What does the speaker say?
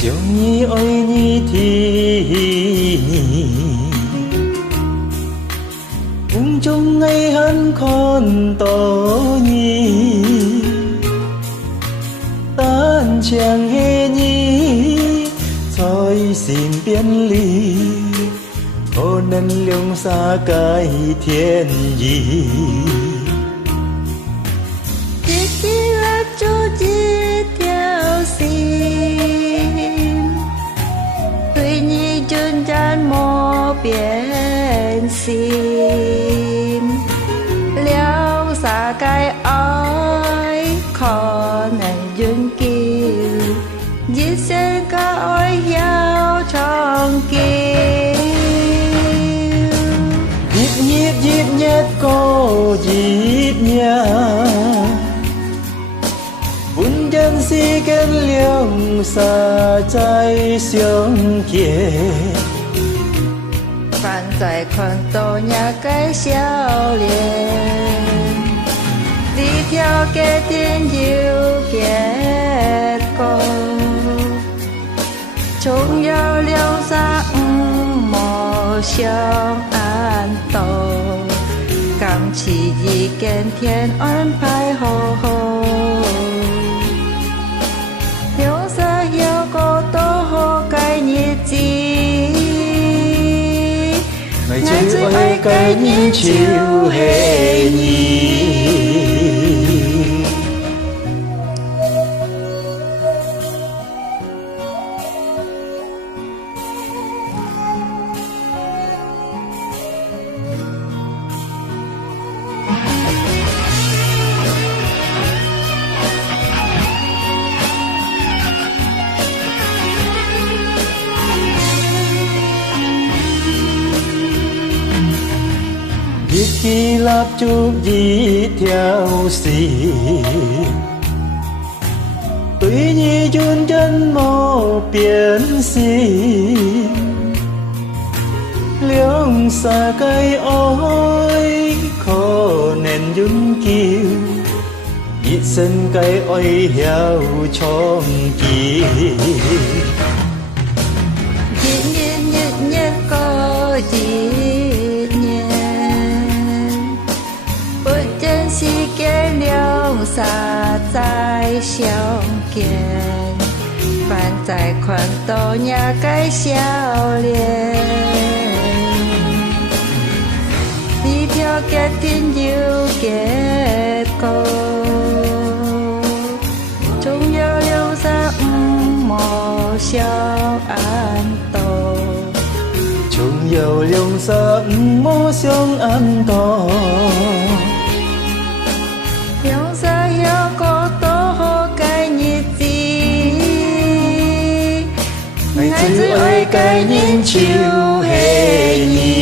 想你爱你天梦中爱恨看到你单枪的你在身边里可能两三个天意日记拉住一条线对你真然莫变心了撒cái愛可能永久一生個愛要長久nhịp nhét có nhịp nhà buồn chân si kén liang xa trái sương kia 放在看到那個笑臉，你條街點要結果，總有兩三無相安度，今次已經天安排好好，兩三有個多好嘅日子。ngày最愛cái nhìn chiều hè nhì viết ký lạp chụp gì theo xiên tuy nhi chun chân mô biến xin liếng xa cây ôi khó nên dung kiêu ít sân cây ôi heo trong kỳ nhất có gì是给留下在相见，放在看到那個笑臉，呢條街天要結果，總有兩三無相安度，總有兩三無相安度。兩三有個多好嘅日子，愛最愛嘅年秋嘿年。